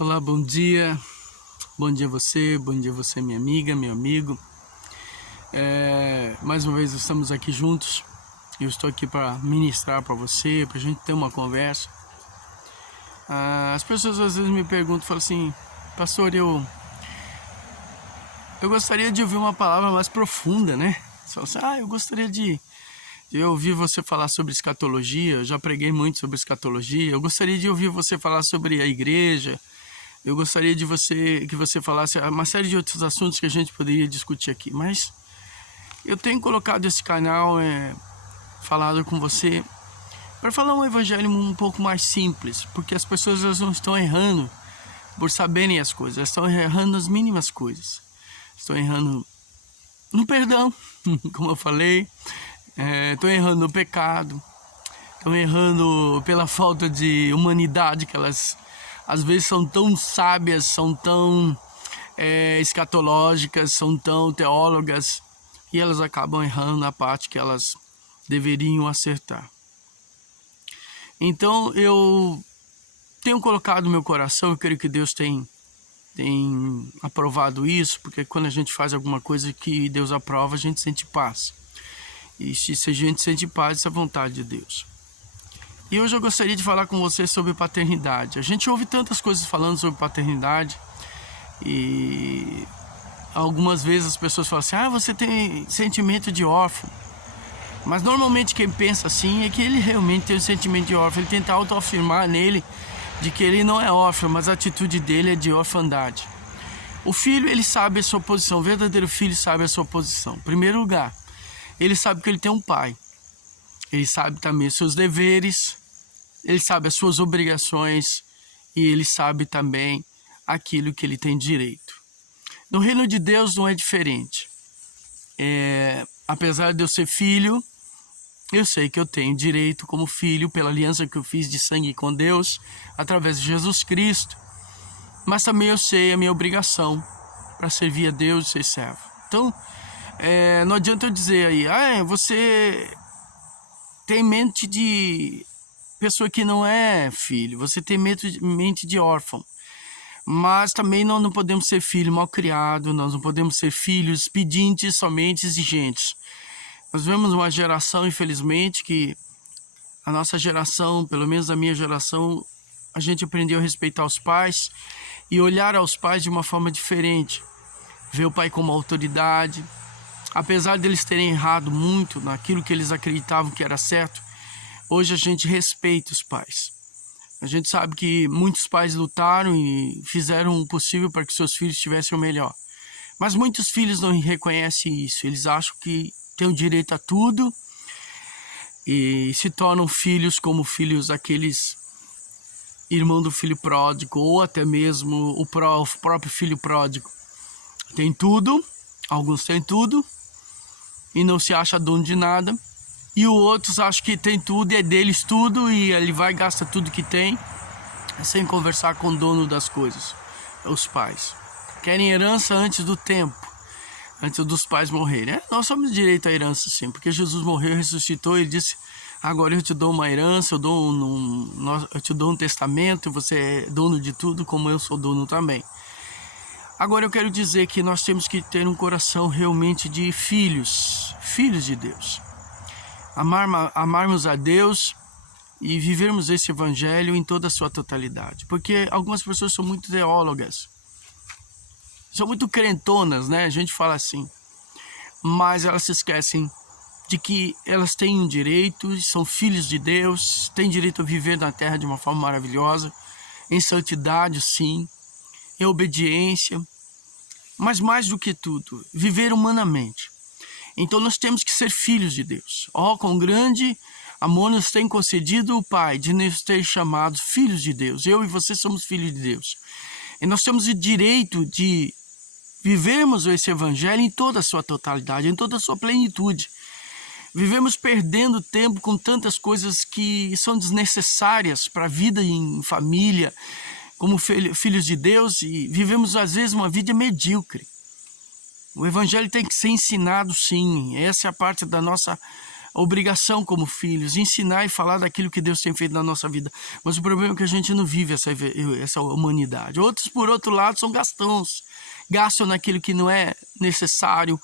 Olá, bom dia bom dia você, minha amiga, meu amigo. Mais uma vez estamos aqui juntos. Eu estou aqui para ministrar para você, para a gente ter uma conversa. As pessoas às vezes me perguntam, falam assim, pastor, eu gostaria de ouvir uma palavra mais profunda, né? Você fala assim, eu gostaria de ouvir você falar sobre escatologia. Eu já preguei muito sobre escatologia. Eu gostaria de ouvir você falar sobre a igreja. Eu gostaria que você falasse uma série de outros assuntos que a gente poderia discutir aqui. Mas eu tenho colocado esse canal, falado com você, para falar um evangelho um pouco mais simples. Porque as pessoas elas não estão errando por saberem as coisas. Elas estão errando nas mínimas coisas. Estão errando no perdão, como eu falei. Estão errando no pecado. Estão errando pela falta de humanidade que elas às vezes são tão sábias, são tão escatológicas, são tão teólogas, e elas acabam errando na parte que elas deveriam acertar. Então eu tenho colocado no meu coração, eu creio que Deus tem aprovado isso, porque quando a gente faz alguma coisa que Deus aprova, a gente sente paz. E se a gente sente paz, isso é a vontade de Deus. E hoje eu gostaria de falar com você sobre paternidade. A gente ouve tantas coisas falando sobre paternidade e algumas vezes as pessoas falam assim, você tem sentimento de órfão. Mas normalmente quem pensa assim é que ele realmente tem um sentimento de órfão. Ele tenta autoafirmar nele de que ele não é órfão, mas a atitude dele é de orfandade. O filho, ele sabe a sua posição, o verdadeiro filho sabe a sua posição. Em primeiro lugar, ele sabe que ele tem um pai. Ele sabe também os seus deveres, ele sabe as suas obrigações e ele sabe também aquilo que ele tem direito. No reino de Deus não é diferente. Apesar de eu ser filho, eu sei que eu tenho direito como filho pela aliança que eu fiz de sangue com Deus através de Jesus Cristo. Mas também eu sei a minha obrigação para servir a Deus e ser servo. Então, não adianta eu dizer aí, você tem mente de pessoa que não é filho, você tem mente de órfão. Mas também nós não podemos ser filho mal criado, nós não podemos ser filhos pedintes, somente exigentes. Nós vemos uma geração, infelizmente, que a nossa geração, pelo menos a minha geração, a gente aprendeu a respeitar os pais e olhar aos pais de uma forma diferente. Ver o pai como autoridade. Apesar deles terem errado muito naquilo que eles acreditavam que era certo, hoje a gente respeita os pais. A gente sabe que muitos pais lutaram e fizeram o possível para que seus filhos tivessem o melhor. Mas muitos filhos não reconhecem isso. Eles acham que têm o direito a tudo e se tornam filhos como filhos daqueles irmão do filho pródigo ou até mesmo o próprio filho pródigo. Tem tudo, alguns têm tudo, e não se acha dono de nada, e os outros acham que tem tudo e é deles tudo, e ele vai e gasta tudo que tem sem conversar com o dono das coisas, os pais. Querem herança antes do tempo, antes dos pais morrerem. Nós somos direito à herança sim, porque Jesus morreu, ressuscitou e disse, agora eu te dou uma herança, eu te dou um testamento, você é dono de tudo como eu sou dono também. Agora eu quero dizer que nós temos que ter um coração realmente de filhos de Deus. Amarmos a Deus e vivermos esse evangelho em toda a sua totalidade. Porque algumas pessoas são muito teólogas, são muito crentonas, né? A gente fala assim. Mas elas se esquecem de que elas têm um direito, são filhos de Deus, têm direito a viver na terra de uma forma maravilhosa, em santidade, sim, em obediência, mas mais do que tudo, viver humanamente. Então nós temos que ser filhos de Deus. Com grande amor nos tem concedido o Pai de nos ter chamados filhos de Deus. Eu e você somos filhos de Deus. E nós temos o direito de vivermos esse evangelho em toda a sua totalidade, em toda a sua plenitude. Vivemos perdendo tempo com tantas coisas que são desnecessárias para a vida em família, como filhos de Deus, e vivemos às vezes uma vida medíocre. O evangelho tem que ser ensinado sim, essa é a parte da nossa obrigação como filhos, ensinar e falar daquilo que Deus tem feito na nossa vida. Mas o problema é que a gente não vive essa humanidade. Outros, por outro lado, são gastões. Gastam naquilo que não é necessário,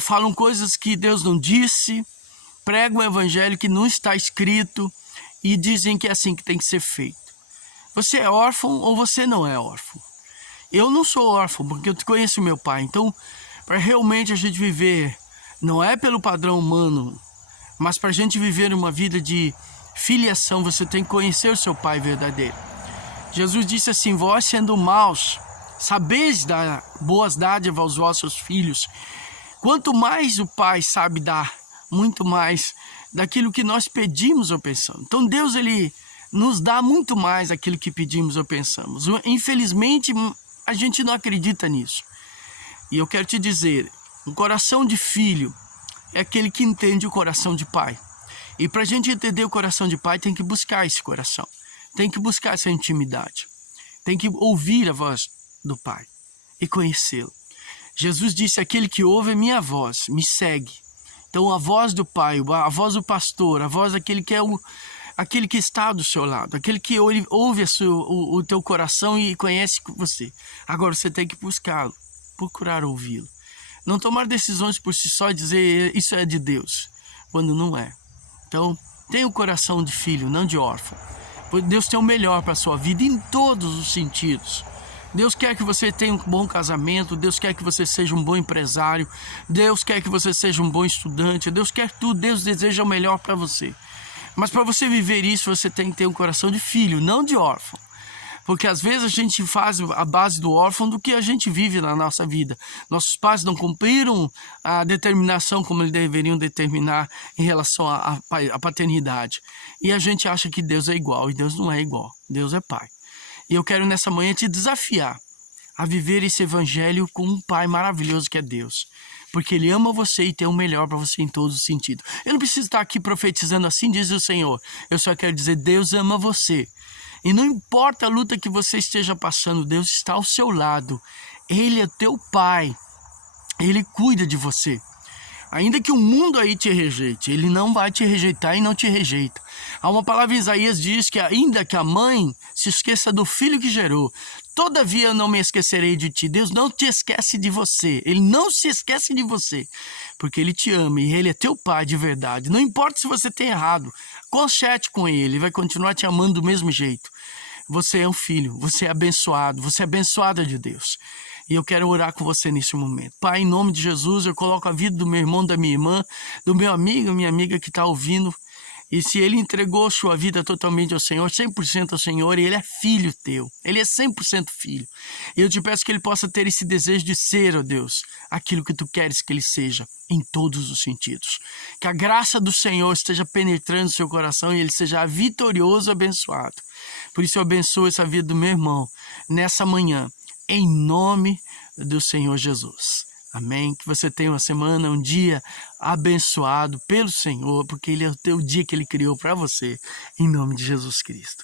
falam coisas que Deus não disse, pregam o evangelho que não está escrito e dizem que é assim que tem que ser feito. Você é órfão ou você não é órfão? Eu não sou órfão, porque eu conheço meu pai. Então, para realmente a gente viver, não é pelo padrão humano, mas para a gente viver uma vida de filiação, você tem que conhecer o seu pai verdadeiro. Jesus disse assim: vós sendo maus, sabeis dar boas dádivas aos vossos filhos. Quanto mais o pai sabe dar, muito mais daquilo que nós pedimos ou pensamos. Então Deus, ele nos dá muito mais aquilo que pedimos ou pensamos. Infelizmente, a gente não acredita nisso. E eu quero te dizer, um coração de filho é aquele que entende o coração de pai. E para a gente entender o coração de pai, tem que buscar esse coração. Tem que buscar essa intimidade. Tem que ouvir a voz do pai e conhecê-lo. Jesus disse: aquele que ouve a minha voz, me segue. Então a voz do pai, a voz do pastor, a voz daquele que é aquele que está do seu lado, aquele que ouve o teu coração e conhece você. Agora você tem que buscá-lo, procurar ouvi-lo. Não tomar decisões por si só e dizer isso é de Deus, quando não é. Então, tenha o coração de filho, não de órfão. Deus tem o melhor para a sua vida em todos os sentidos. Deus quer que você tenha um bom casamento, Deus quer que você seja um bom empresário, Deus quer que você seja um bom estudante, Deus quer tudo, Deus deseja o melhor para você. Mas para você viver isso, você tem que ter um coração de filho, não de órfão. Porque às vezes a gente faz a base do órfão do que a gente vive na nossa vida. Nossos pais não cumpriram a determinação como eles deveriam determinar em relação à paternidade. E a gente acha que Deus é igual, e Deus não é igual. Deus é pai. E eu quero nessa manhã te desafiar a viver esse evangelho com um pai maravilhoso que é Deus. Porque ele ama você e tem o melhor para você em todos os sentidos. Eu não preciso estar aqui profetizando assim, diz o Senhor. Eu só quero dizer, Deus ama você. E não importa a luta que você esteja passando, Deus está ao seu lado. Ele é teu pai. Ele cuida de você. Ainda que o mundo aí te rejeite, ele não vai te rejeitar e não te rejeita. Há uma palavra em Isaías diz que ainda que a mãe se esqueça do filho que gerou, todavia eu não me esquecerei de ti. Deus não te esquece de você. Ele não se esquece de você. Porque ele te ama e ele é teu pai de verdade. Não importa se você tem errado. Conserte com ele. Ele vai continuar te amando do mesmo jeito. Você é um filho. Você é abençoado. Você é abençoada de Deus. E eu quero orar com você nesse momento. Pai, em nome de Jesus, eu coloco a vida do meu irmão, da minha irmã, do meu amigo, minha amiga que está ouvindo. E se ele entregou sua vida totalmente ao Senhor, 100% ao Senhor, e ele é filho teu. Ele é 100% filho. E eu te peço que ele possa ter esse desejo de ser, ó Deus, aquilo que tu queres que ele seja, em todos os sentidos. Que a graça do Senhor esteja penetrando seu coração e ele seja vitorioso e abençoado. Por isso eu abençoo essa vida do meu irmão nessa manhã, em nome do Senhor Jesus. Amém? Que você tenha uma semana, um dia abençoado pelo Senhor, porque ele é o teu dia que ele criou para você, em nome de Jesus Cristo.